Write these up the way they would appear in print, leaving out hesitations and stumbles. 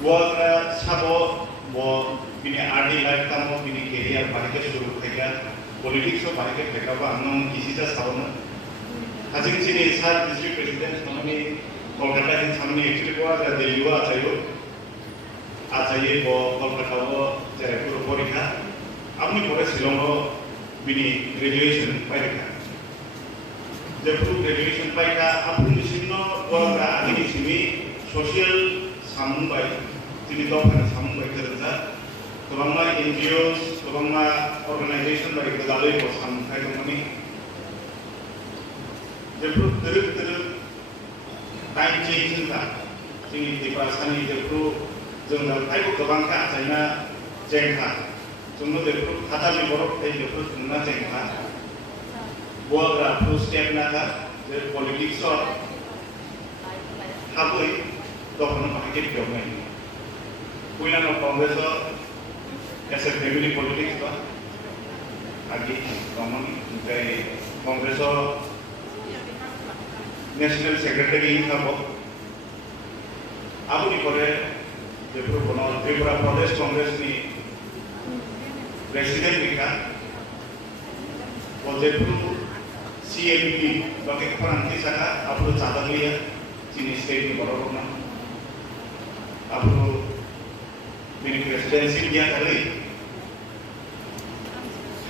buat sabo bo bini ardi life tamo bini career barike shuru thega politics so barike thega ba anong kisi ta sabona hajing sini sar district president samani kolkata hin samani actually ko ada delhi wa achayo achaye bo kolkata bo jaipur porikha apni pore shillong bini graduation paika jaipur graduation paika apni sinno wa adi sini social samungbai tini dokan samungbai kerja tolonglah NGOs tolonglah organisation dari kedalai ko samungkai kami jaipur terus time change ta tini dipasani jaipur jenggal tai ko kebangka China jengka jengno jaipur kata mi borok tai jaipur jengna jengka buat rapu step naga jadi politik so haboi dokan pakai domain punya no Congress as a family politics ba agi common kai Congress national secretary in thabo abu ni kore Jaipur kono Tripura Pradesh Congress ni president ni ka और Jaipur CMP bagi peranti sana abu cadang liya sini state ni borobudur na abu mini presidency dia kali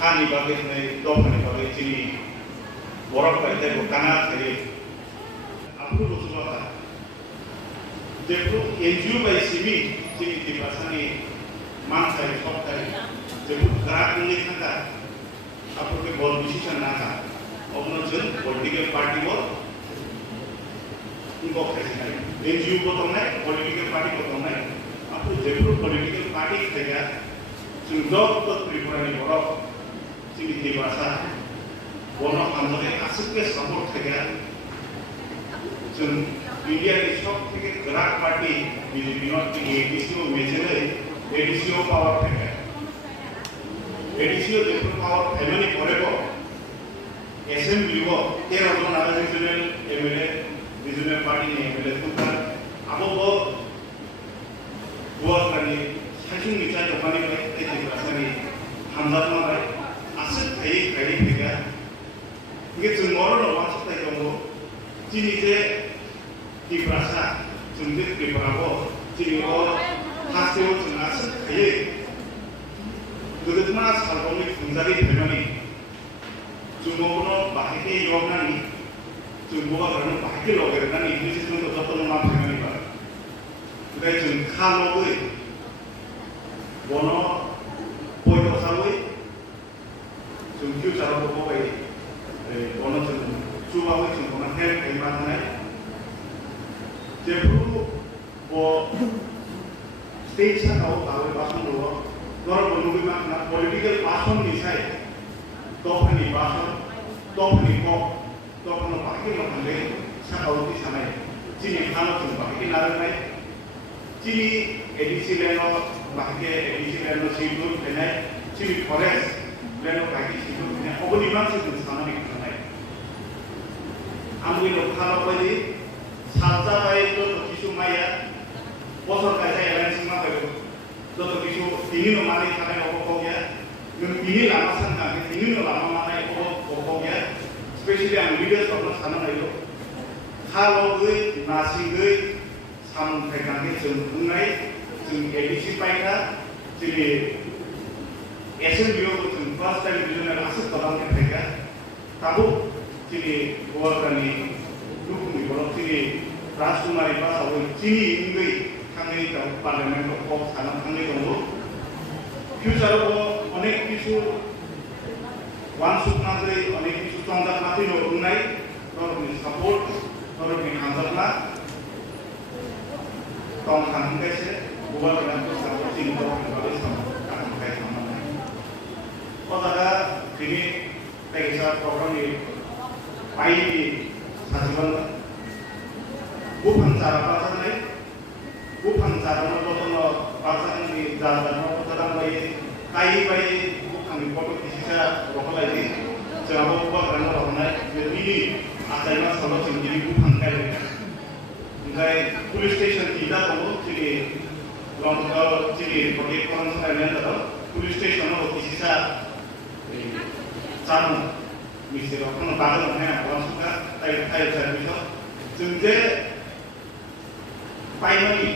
hani bagi ni dokan bagi sini borok pada bukana kali abu lusulah Jaipur NGO by CB sini di pasani mangsa di top kali Jaipur gerak ni kata abu ke bol decision naka obnojen political party bol involved kali NGO botong naik political party botong naik aku Jaipur political party tega sundok tot Tripura ni borok sini di bahasa bono amore asuk ke support tega sun India ni shop tega gerak party BJP not ki ADCO major ADCO power tega ADCO Jaipur power family korebo assembly wo 13 জন আলাদা regional MLA regional party ni MLA tukar abo bo buat kali sajung bicara dokani baik itu rasanya hamzat makai asal kayak juga begitu semua orang masuk ke dalam sini je di perasa sendiri di Prabowo sini orang hasil asal kayak begitu mas kalau ni mencari fenomena semua orang bahaya orang ni semua orang bahaya orang ni itu semua betul nama fenomena 그게 좀 칼로의 원어 보이도사의 좀 규자로 보고의 원어 좀 주방의 좀 그만 해 대만하네 제프로 뭐 스테이션 나오 나오의 바선으로 너를 보는 것만 political 바선 미사일 또한이 바선 또한이 또한은 바뀌는 건데 사가우티 사나이 진이 하나 좀 바뀌긴 나름의 Ciri edisi leno bahkan edisi leno situ benai ciri forest leno bagi situ benai obo di mana situ sama ni benai ambil lokal apa di salsa baik tu kisu maya bosor kaca yang lain semua baik tu kisu dingin nomor ini karena obo ya dingin lama sana dingin lama mana obo ya especially yang leaders orang sana itu kalau gue nasi gue sampai 좀 흥나이 좀 ABC 파이가 저기 SMBO 좀 first time visionary asset 받았는 데가 타고 저기 보아가니 누구니 그런 저기 라스마리 봐서 진이 있는 게 상당히 더 парламент 꼭 사는 상당히 정도 퓨처로 어নেক কিছু 완숙나들이 어নেক কিছু 정답 맞으려 흥나이 여러분이 서포트 여러분이 한다나 tong kang kese buat dengan pesawat cinta kembali sama kang kese sama. Pada ini tegesa program ini baik di sajiban bukan cara pasang ini bukan cara memotong pasang ini jalan memotong baik kai baik bukan dipotong di sisa rokok lagi jangan lupa karena orang jadi ini asalnya selalu sendiri bukan kali Ngai police station tidak tahu jadi 우랑부터 지리 거기 포함 사람이었다가 police स्टेशनों किसी सा चालू mister अपना बादल में आवाज़ का type service हो जिनके finally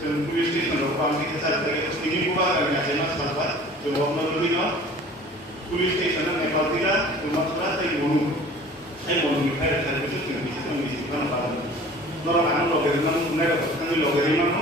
जिन पुलिस स्टेशन लोग काम किसी सा तरीके से स्टिंगिंग हुआ करने आते हैं ना साथ जो अपना लोग ना पुलिस स्टेशन में निकालतीला उनका तो ये में फाइल सर्विस जो मिस्टर का बादल नॉर्मल हम लोग हैं ना उन्हें तो लोग हैं ना